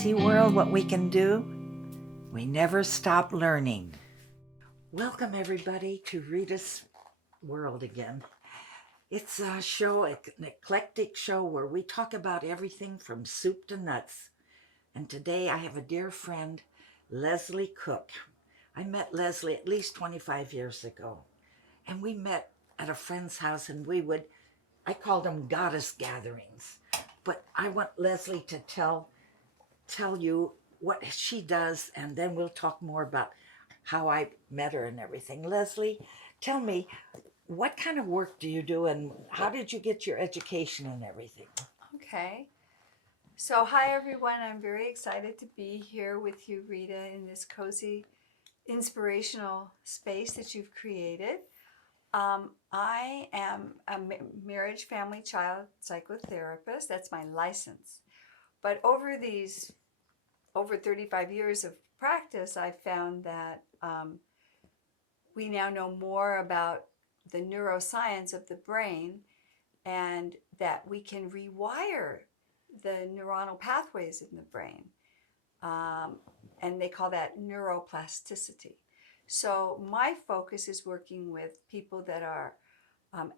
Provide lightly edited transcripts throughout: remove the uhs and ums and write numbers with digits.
See, world, what we can do? We never stop learning. Welcome, everybody, to Reita's World again. It's a show, an eclectic show where we talk about everything from soup to nuts. And today I have a dear friend, Leslee Cook. I met Leslee at least 25 years ago. And we met at a friend's house, and I called them goddess gatherings. But I want Leslee to tell you what she does, and then we'll talk more about how I met her and everything. Leslee, tell me, what kind of work do you do, and how did you get your education and everything? Okay. So, hi everyone. I'm very excited to be here with you, Rita, in this cozy, inspirational space that you've created. I am a marriage, family, child psychotherapist. That's my license. But over 35 years of practice, I found that we now know more about the neuroscience of the brain, and that we can rewire the neuronal pathways in the brain. And they call that neuroplasticity. So my focus is working with people that are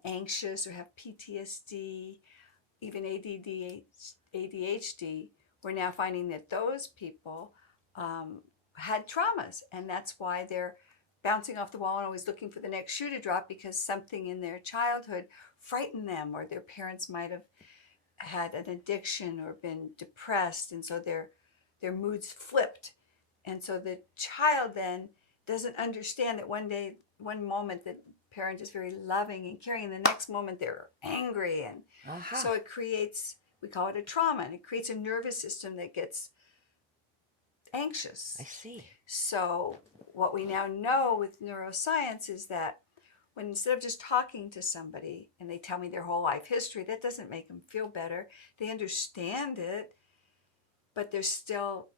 anxious or have PTSD, even ADD, ADHD. We're now finding that those people had traumas, and that's why they're bouncing off the wall and always looking for the next shoe to drop, because something in their childhood frightened them, or their parents might have had an addiction or been depressed, and so their moods flipped. And so the child then doesn't understand that one moment the parent is very loving and caring, and the next moment they're angry, and so it creates, we call it a trauma, and it creates a nervous system that gets anxious. I see. So what we now know with neuroscience is that when, instead of just talking to somebody and they tell me their whole life history, that doesn't make them feel better. They understand it, but they're still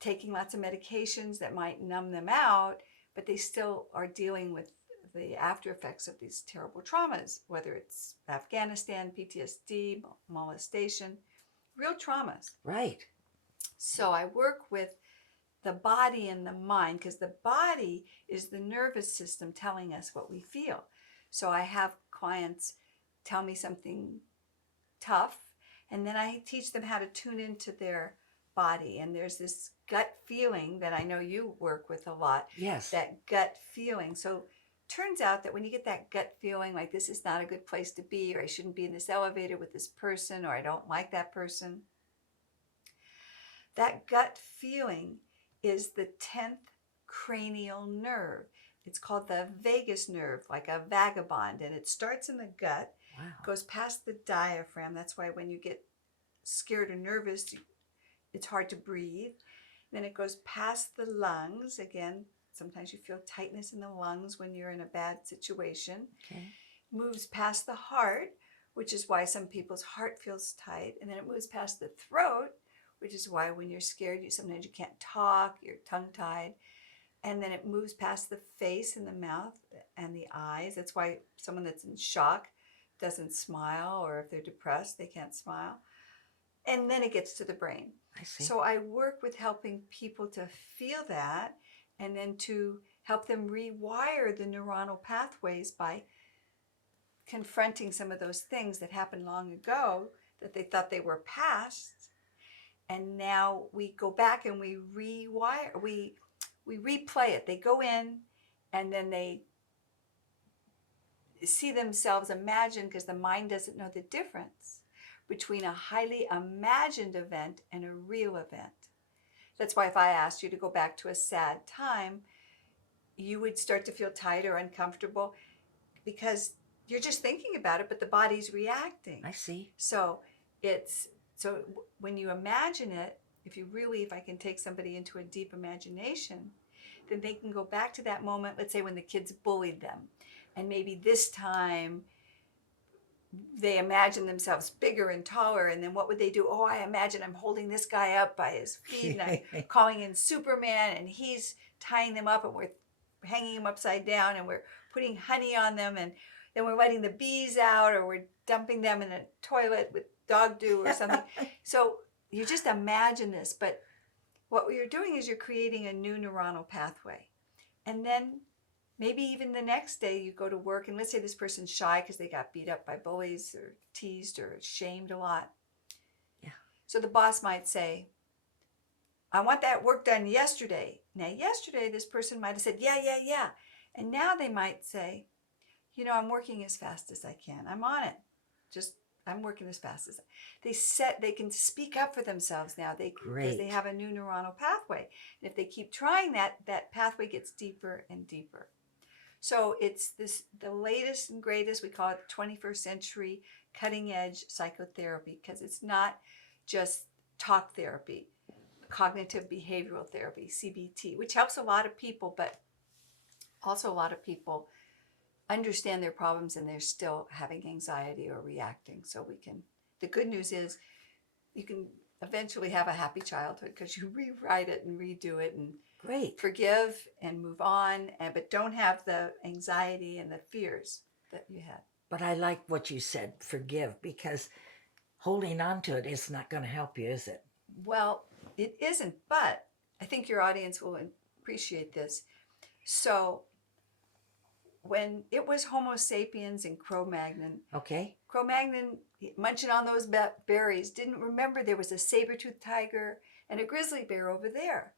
taking lots of medications that might numb them out, but they still are dealing with the after effects of these terrible traumas, whether it's Afghanistan, PTSD, molestation, real traumas. Right. So I work with the body and the mind, because the body is the nervous system telling us what we feel. So I have clients tell me something tough, and then I teach them how to tune into their body. And there's this gut feeling that I know you work with a lot. Yes. That gut feeling. So turns out that when you get that gut feeling, like this is not a good place to be, or I shouldn't be in this elevator with this person, or I don't like that person, that gut feeling is the 10th cranial nerve. It's called the vagus nerve, like a vagabond, and it starts in the gut, Wow. goes past the diaphragm. That's why when you get scared or nervous, it's hard to breathe. Then it goes past the lungs. Again, sometimes you feel tightness in the lungs when you're in a bad situation. Okay. Moves past the heart, which is why some people's heart feels tight. And then it moves past the throat, which is why when you're scared, sometimes you can't talk, you're tongue-tied. And then it moves past the face and the mouth and the eyes. That's why someone that's in shock doesn't smile, or if they're depressed, they can't smile. And then it gets to the brain. I see. So I work with helping people to feel that, and then to help them rewire the neuronal pathways by confronting some of those things that happened long ago that they thought they were past. And now we go back and we rewire, we replay it. They go in, and then they see themselves imagine, because the mind doesn't know the difference between a highly imagined event and a real event. That's why if I asked you to go back to a sad time, you would start to feel tight or uncomfortable, because you're just thinking about it, but the body's reacting. I see. So when you imagine it, if I can take somebody into a deep imagination, then they can go back to that moment, let's say when the kids bullied them, and maybe this time they imagine themselves bigger and taller, and then what would they do? Oh, I imagine I'm holding this guy up by his feet, and I'm calling in Superman, and he's tying them up, and we're hanging them upside down, and we're putting honey on them, and then we're letting the bees out, or we're dumping them in a toilet with dog do or something. So you just imagine this, but what you're doing is you're creating a new neuronal pathway. And then maybe even the next day you go to work, and let's say this person's shy because they got beat up by bullies or teased or shamed a lot. Yeah. So the boss might say, I want that work done yesterday. Now, yesterday, this person might have said, yeah. And now they might say, I'm working as fast as I can. I'm on it. I'm working as fast as they can speak up for themselves now. Because they Great. have a new neuronal pathway. And if they keep trying that pathway gets deeper and deeper. So it's the latest and greatest, we call it 21st century cutting edge psychotherapy, because it's not just talk therapy, cognitive behavioral therapy, CBT, which helps a lot of people, but also a lot of people understand their problems and they're still having anxiety or reacting. So the good news is you can eventually have a happy childhood because you rewrite it and redo it and Great. forgive and move on, but don't have the anxiety and the fears that you had. But I like what you said, forgive, because holding on to it is not going to help you, is it? Well, it isn't, but I think your audience will appreciate this. So when it was Homo sapiens and Cro-Magnon, Okay. Cro-Magnon, munching on those berries, didn't remember there was a saber-toothed tiger and a grizzly bear over there.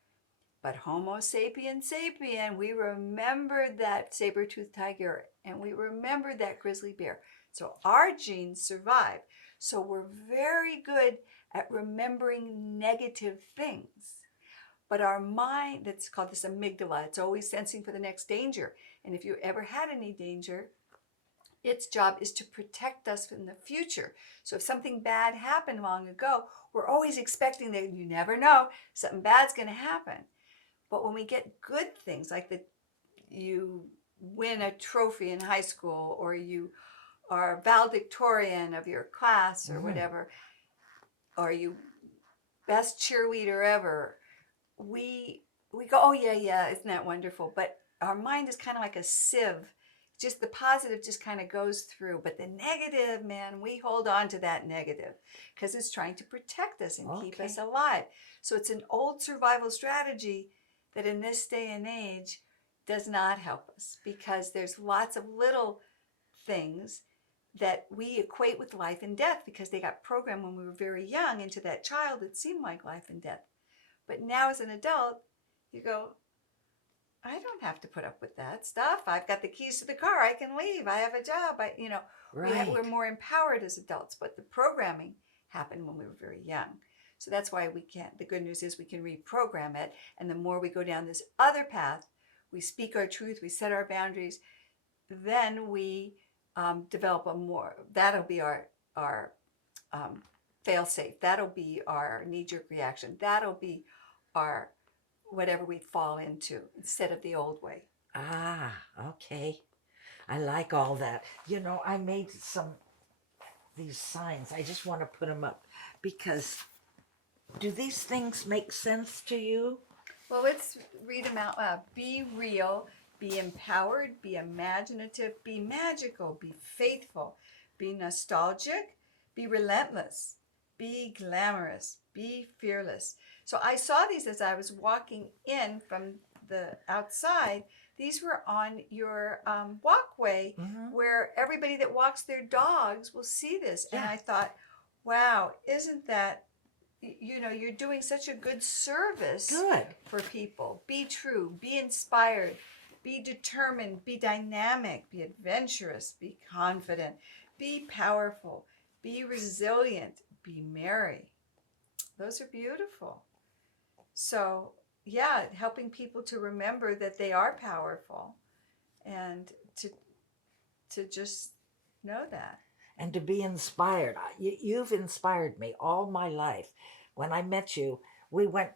But Homo sapiens sapien, we remembered that saber-toothed tiger and we remembered that grizzly bear. So our genes survived. So we're very good at remembering negative things. But our mind, that's called this amygdala, it's always sensing for the next danger. And if you ever had any danger, its job is to protect us in the future. So if something bad happened long ago, we're always expecting that you never know, something bad's going to happen. But when we get good things, like you win a trophy in high school, or you are valedictorian of your class or whatever, or you best cheerleader ever, we go, oh yeah, isn't that wonderful? But our mind is kind of like a sieve. Just the positive just kind of goes through, but the negative, man, we hold on to that negative because it's trying to protect us and keep us alive. So it's an old survival strategy that in this day and age does not help us, because there's lots of little things that we equate with life and death because they got programmed when we were very young into that child. It seemed like life and death. But now as an adult, you go, I don't have to put up with that stuff. I've got the keys to the car. I can leave. I have a job. Right. We're more empowered as adults, but the programming happened when we were very young. So that's why the good news is we can reprogram it. And the more we go down this other path, we speak our truth, we set our boundaries, then we develop that'll be our fail-safe. That'll be our knee-jerk reaction. That'll be our whatever we fall into instead of the old way. Ah, okay. I like all that. I made these signs. I just want to put them up because do these things make sense to you? Well, let's read them out loud. Be real, be empowered, be imaginative, be magical, be faithful, be nostalgic, be relentless, be glamorous, be fearless. So I saw these as I was walking in from the outside. These were on your walkway where everybody that walks their dogs will see this. Yeah. And I thought, wow, isn't that, you're doing such a good service for people. Be true, be inspired, be determined, be dynamic, be adventurous, be confident, be powerful, be resilient, be merry. Those are beautiful. So, yeah, helping people to remember that they are powerful and to just know that. And to be inspired. You've inspired me all my life. When I met you, we went,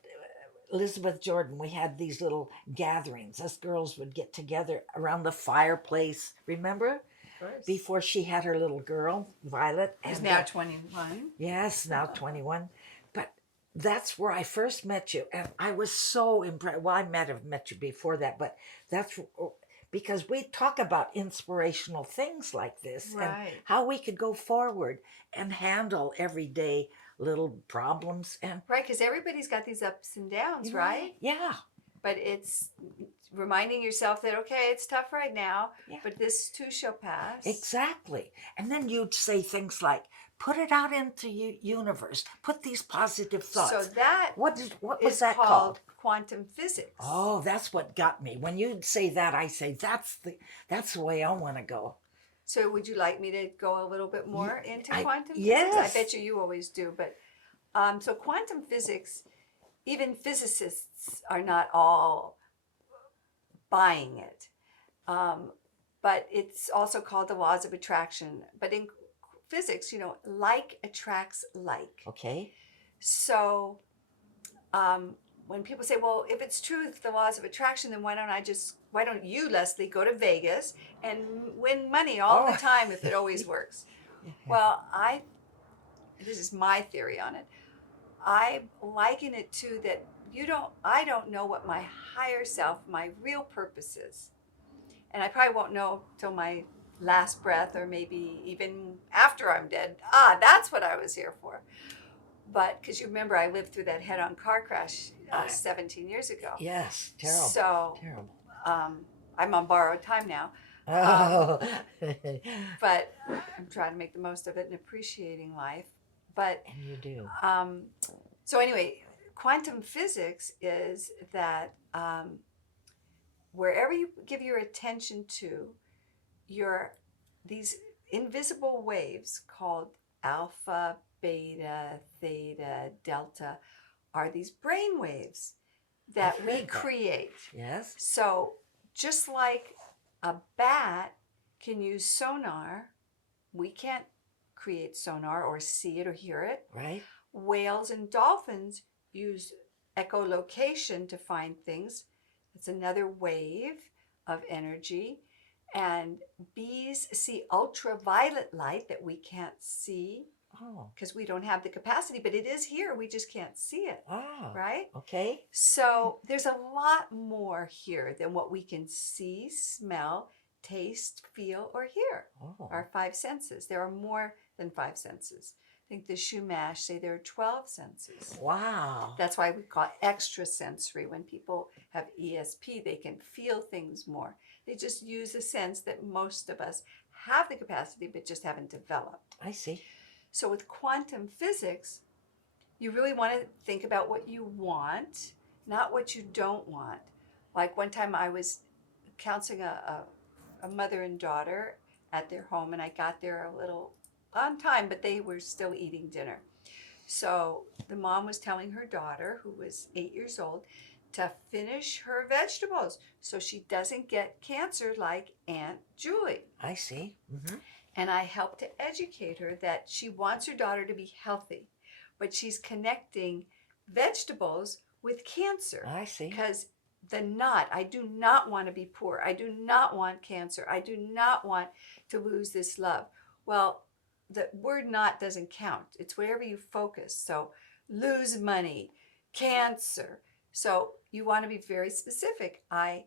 Elizabeth Jordan, we had these little gatherings. Us girls would get together around the fireplace, remember? Of course. Before she had her little girl, Violet. Who's now 21. Yes, now 21. But that's where I first met you. And I was so impressed. Well, I might have met you before that, but that's because we talk about inspirational things like this and Right. how we could go forward and handle everyday little problems. And Right, because everybody's got these ups and downs, right? Yeah. But it's reminding yourself that, okay, it's tough right now, Yeah. but this too shall pass. Exactly. And then you'd say things like, put it out into universe. Put these positive thoughts. So that what was is that called called? quantum physics. Oh, that's what got me. When you say that, I say that's the way I want to go. So would you like me to go a little bit more into quantum yes. physics? I bet you always do. But so quantum physics, even physicists are not all buying it. But it's also called the laws of attraction. But in physics, like attracts like. Okay. So when people say, well, if it's true, the laws of attraction, then why don't you, Leslie, go to Vegas and win money all the time if it always works? Well, this is my theory on it. I liken it to that I don't know what my higher self, my real purpose is. And I probably won't know till my last breath, or maybe even after I'm dead. That's what I was here for. But because you remember, I lived through that head-on car crash 17 years ago. Yes, terrible. So terrible. I'm on borrowed time now. Oh. But I'm trying to make the most of it and appreciating life. But And you do. So anyway, quantum physics is that wherever you give your attention to, these invisible waves called alpha, beta, theta, delta are these brain waves that we create. Yes. So just like a bat can use sonar, we can't create sonar or see it or hear it. Right. Whales and dolphins use echolocation to find things. It's another wave of energy. And bees see ultraviolet light that we can't see because we don't have the capacity, but it is here. We just can't see it. Right? Okay. So there's a lot more here than what we can see, smell, taste, feel, or hear. Our five senses. There are more than five senses. I think the Shumash say there are 12 senses. Wow. That's why we call it extrasensory. When people have ESP, they can feel things more. They just use a sense that most of us have the capacity, but just haven't developed. I see. So with quantum physics, you really want to think about what you want, not what you don't want. Like one time I was counseling a mother and daughter at their home, and I got there a little on time, but they were still eating dinner. So the mom was telling her daughter, who was 8 years old, to finish her vegetables so she doesn't get cancer like Aunt Julie. I see. Mm-hmm. And I helped to educate her that she wants her daughter to be healthy, but she's connecting vegetables with cancer. I see. Because I do not want to be poor. I do not want cancer. I do not want to lose this love. Well, the word not doesn't count. It's wherever you focus. So lose money, cancer. So you want to be very specific. I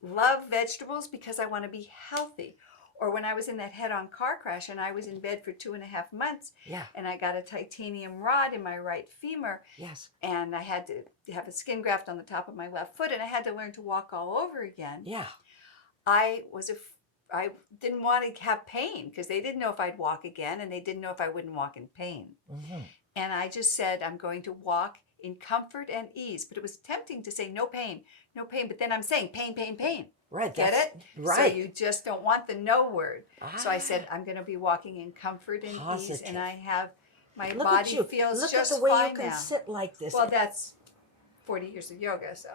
love vegetables because I want to be healthy. Or when I was in that head-on car crash and I was in bed for 2.5 months, and I got a titanium rod in my right femur, and I had to have a skin graft on the top of my left foot, and I had to learn to walk all over again. I didn't want to have pain because they didn't know if I'd walk again, and they didn't know if I wouldn't walk in pain. Mm-hmm. And I just said, I'm going to walk in comfort and ease. But it was tempting to say no pain, but then I'm saying pain, pain, pain. Right. Get it? Right. So you just don't want the no word. So I said, I'm going to be walking in comfort and ease, and I have my body feels Look just at the way fine you can now. sit like this. Well, that's 40 years of yoga, so.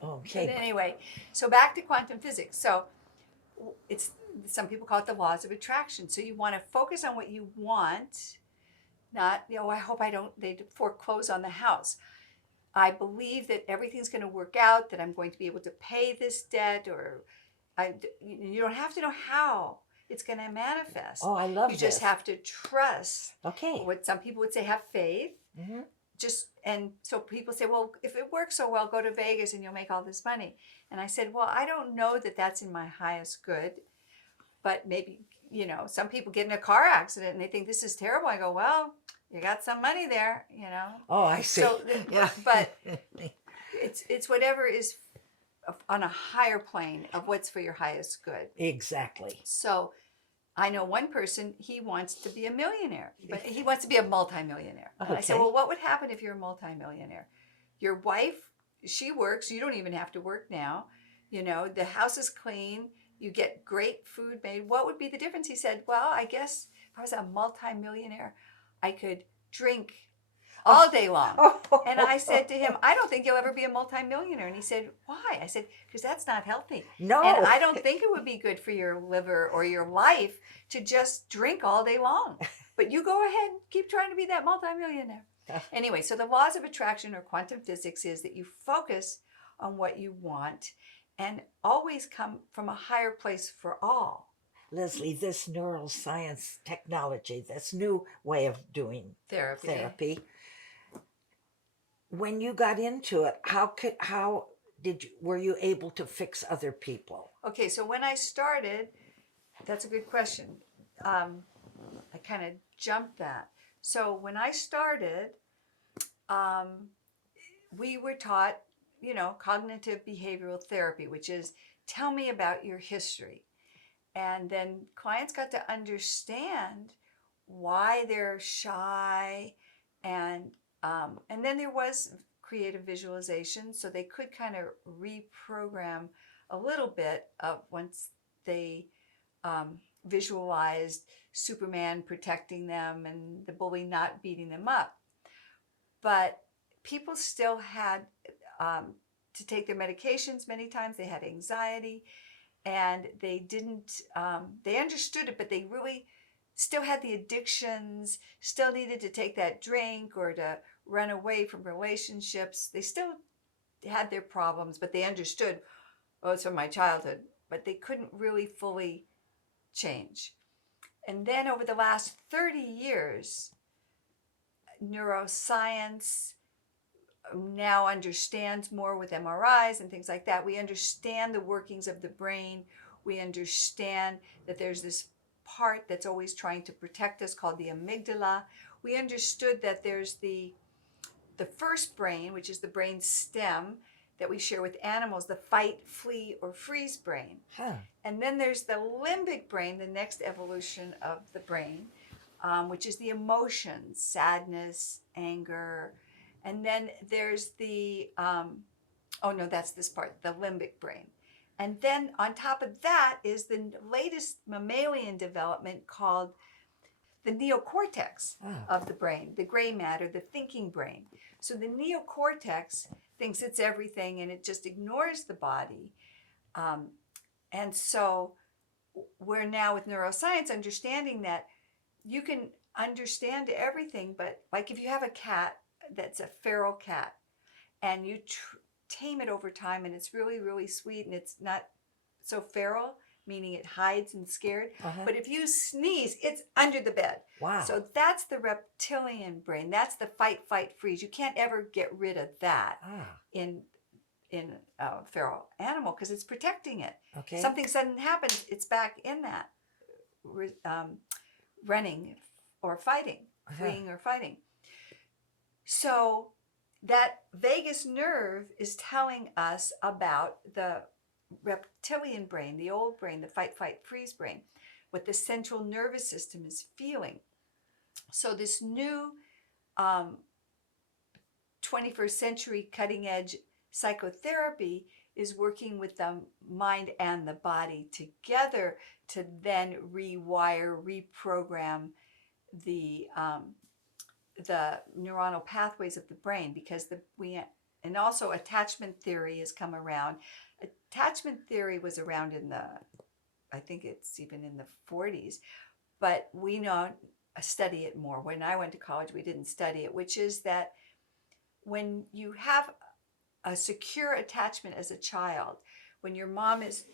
Okay. But anyway, so back to quantum physics. So some people call it the laws of attraction. So you want to focus on what you want, not, I hope they foreclose on the house. I believe that everything's going to work out, that I'm going to be able to pay this debt, or you don't have to know how it's going to manifest. Oh, I love this. You just have to trust. Okay. What some people would say, have faith. Mm-hmm. And so people say, well, if it works so well, go to Vegas and you'll make all this money. And I said, well, I don't know that that's in my highest good, but maybe, some people get in a car accident and they think this is terrible. I go, well, you got some money there, you know. Oh, I see. So, Yeah. but it's whatever is on a higher plane of what's for your highest good. Exactly. So I know one person, he wants to be a millionaire, but he wants to be a multimillionaire. And I said, Okay. well, what would happen if you're a multimillionaire? Your wife, she works, you don't even have to work now. You know, the house is clean, you get great food made. What would be the difference? He said, well, I guess if I was a multimillionaire, I could drink all day long. And I said to him, I don't think you'll ever be a multimillionaire. And he said, why? I said, because that's not healthy. No. And I don't think it would be good for your liver or your life to just drink all day long. But you go ahead, keep trying to be that multimillionaire. Anyway, so the laws of attraction or quantum physics is that you focus on what you want and always come from a higher place for all. Leslie, this neuroscience technology, this new way of doing therapy, when you got into it, were you able to fix other people? Okay, so when I started, that's a good question. I kind of jumped that. So when I started, we were taught, you know, cognitive behavioral therapy, which is tell me about your history. And then clients got to understand why they're shy, and then there was creative visualization, so they could kind of reprogram a little bit of once they visualized Superman protecting them and the bully not beating them up. But people still had to take their medications many times. They had anxiety, and they didn't, they understood it, but they really still had the addictions, still needed to take that drink or to run away from relationships. They still had their problems, but they understood, oh, it's from my childhood, but they couldn't really fully change. And then over the last 30 years, neuroscience now understands more with MRIs and things like that. We understand the workings of the brain. We understand that there's this part that's always trying to protect us called the amygdala. We understood that there's the first brain, which is the brain stem that we share with animals, the fight, flee, or freeze brain. And then there's the limbic brain, the next evolution of the brain, which is the emotions, sadness, anger. And then there's the, that's this part, the limbic brain. And then on top of that is the latest mammalian development called the neocortex of the brain, the gray matter, the thinking brain. So the neocortex thinks it's everything and it just ignores the body. And so we're now with neuroscience understanding that you can understand everything, but like if you have a cat that's a feral cat and you tame it over time and it's really, really sweet and it's not so feral, meaning it hides and scared. But if you sneeze, it's under the bed. Wow. So that's the reptilian brain. That's the fight, fight, freeze. You can't ever get rid of that in a feral animal because it's protecting it. Okay. Something sudden happens, it's back in that running or fighting, fleeing or fighting. So that vagus nerve is telling us about the reptilian brain, the old brain, the fight, fight, freeze brain, what the central nervous system is feeling. So this new 21st century cutting edge psychotherapy is working with the mind and the body together to then rewire, reprogram the neuronal pathways of the brain, because and also attachment theory has come around. Attachment theory was around I think it's even in the 40s, but we now study it more. When I went to college, we didn't study it, which is that when you have a secure attachment as a child, when your mom is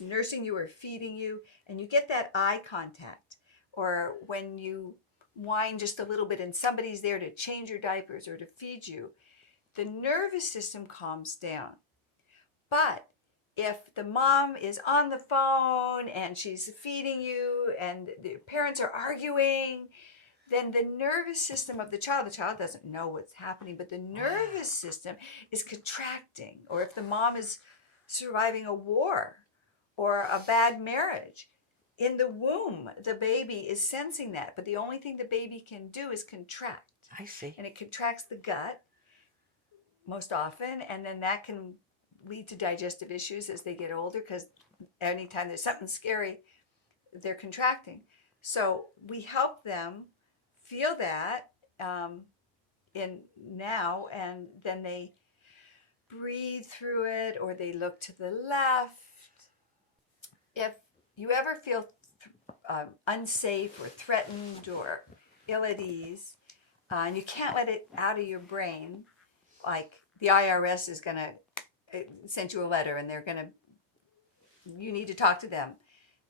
nursing you or feeding you, and you get that eye contact, or when you whine just a little bit and somebody's there to change your diapers or to feed you, the nervous system calms down. But if the mom is on the phone and she's feeding you and the parents are arguing, then the nervous system of the child doesn't know what's happening, but the nervous system is contracting. Or if the mom is surviving a war or a bad marriage, in the womb, the baby is sensing that. But the only thing the baby can do is contract. I see. And it contracts the gut most often. And then that can lead to digestive issues as they get older, because anytime there's something scary, they're contracting. So we help them feel that in now, and then they breathe through it, or they look to the left. If you ever feel unsafe or threatened or ill at ease, and you can't let it out of your brain, like the IRS is going to send you a letter and you need to talk to them,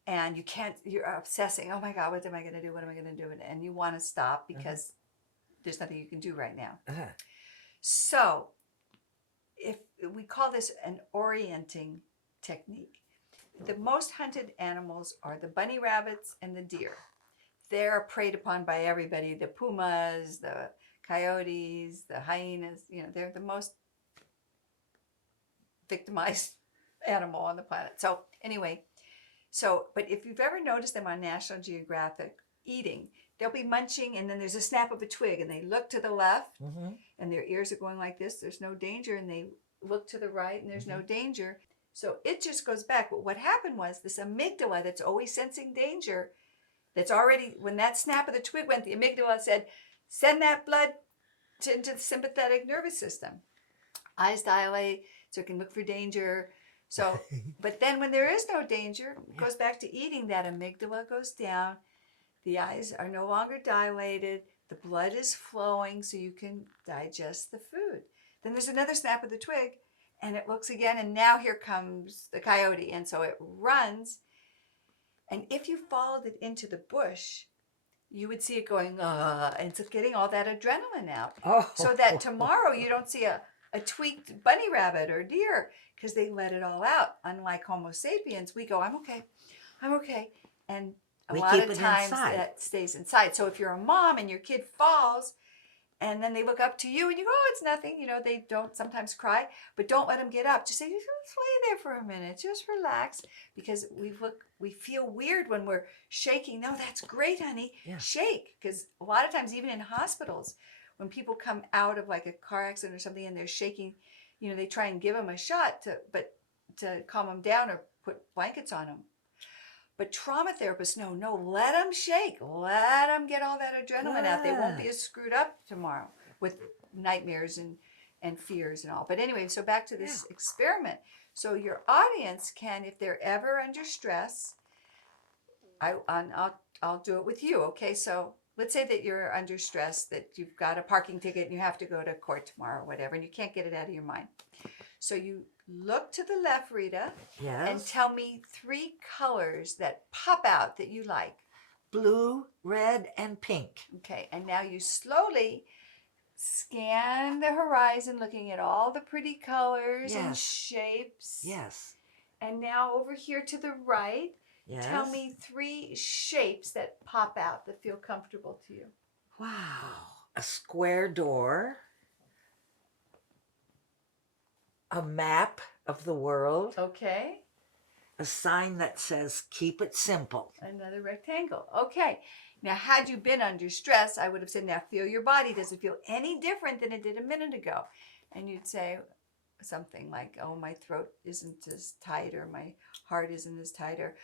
and you're obsessing, oh my God, what am I going to do? What am I going to do? And you want to stop because there's nothing you can do right now. So if we call this an orienting technique, the most hunted animals are the bunny rabbits and the deer. They're preyed upon by everybody, the pumas, the coyotes, the hyenas, they're the most victimized animal on the planet. So anyway, but if you've ever noticed them on National Geographic eating, they'll be munching, and then there's a snap of a twig, and they look to the left, and their ears are going like this, there's no danger, and they look to the right, and there's no danger. So it just goes back. But what happened was this amygdala that's always sensing danger, that's already, when that snap of the twig went, the amygdala said, send that blood into the sympathetic nervous system. Eyes dilate so it can look for danger. So, but then when there is no danger, it goes back to eating, that amygdala goes down. The eyes are no longer dilated. The blood is flowing so you can digest the food. Then there's another snap of the twig, and it looks again, and now here comes the coyote. And so it runs. And if you followed it into the bush, you would see it going, and it's getting all that adrenaline out. So that tomorrow you don't see a tweaked bunny rabbit or deer, because they let it all out. Unlike Homo sapiens, we go, I'm okay. And a lot of times that stays inside. So if you're a mom and your kid falls, and then they look up to you and you go, oh, it's nothing. They don't sometimes cry, but don't let them get up. Just say, just lay there for a minute. Just relax, because we feel weird when we're shaking. No, that's great, honey. Yeah. Shake. Because a lot of times, even in hospitals, when people come out of like a car accident or something and they're shaking, they try and give them a shot to calm them down or put blankets on them. But trauma therapists, no, let them shake. Let them get all that adrenaline out. They won't be as screwed up tomorrow with nightmares and fears and all. But anyway, so back to this experiment. So your audience can, if they're ever under stress, I'll do it with you, okay? So let's say that you're under stress, that you've got a parking ticket and you have to go to court tomorrow or whatever, and you can't get it out of your mind. So you look to the left, Rita, and tell me 3 colors that pop out that you like. Blue, red, and pink. Okay, and now you slowly scan the horizon, looking at all the pretty colors and shapes. Yes. And now over here to the right, tell me 3 shapes that pop out that feel comfortable to you. Wow. A square door. A map of the world. Okay. A sign that says, keep it simple. Another rectangle. Okay. Now, had you been under stress, I would have said, now feel your body. Does it feel any different than it did a minute ago? And you'd say something like, oh, my throat isn't as tight, or my heart isn't as tight, or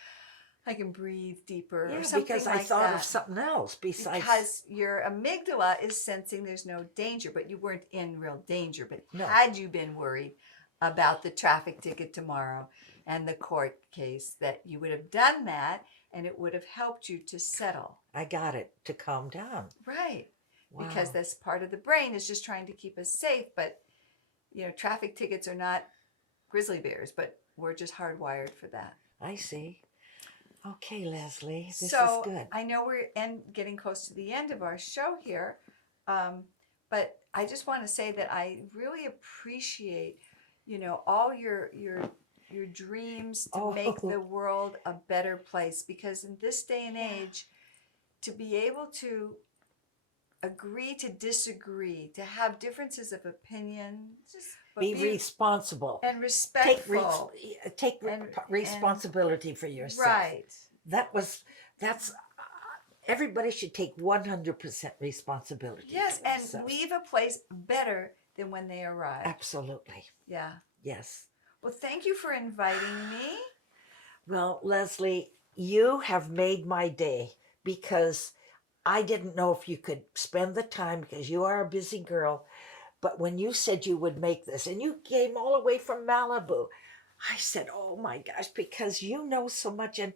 I can breathe deeper, or something because like I thought that. of something else besides. Because your amygdala is sensing there's no danger, but you weren't in real danger. But had you been worried about the traffic ticket tomorrow and the court case, that you would have done that, and it would have helped you to settle. I got it, to calm down. Right. Wow. Because this part of the brain is just trying to keep us safe. But, traffic tickets are not grizzly bears, but we're just hardwired for that. I see. Okay, Leslie, this is good. I know we're getting close to the end of our show here, but I just want to say that I really appreciate all your dreams to make the world a better place, because in this day and age, to be able to agree to disagree, to have differences of opinion, but Be responsible. and respectful. Take and- responsibility for yourself. Right. That's everybody should take 100% responsibility. Yes, for and themselves. leave a place better than when they arrived. Absolutely. Yeah. Yes. Well, thank you for inviting me. Well, Leslie, you have made my day because I didn't know if you could spend the time because you are a busy girl. But when you said you would make this and you came all the way from Malibu, I said, oh my gosh, because you know so much and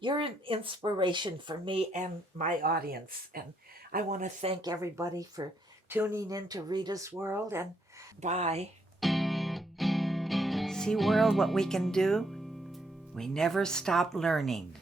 you're an inspiration for me and my audience. And I want to thank everybody for tuning in to Rita's World, and bye. See, world, what we can do? We never stop learning.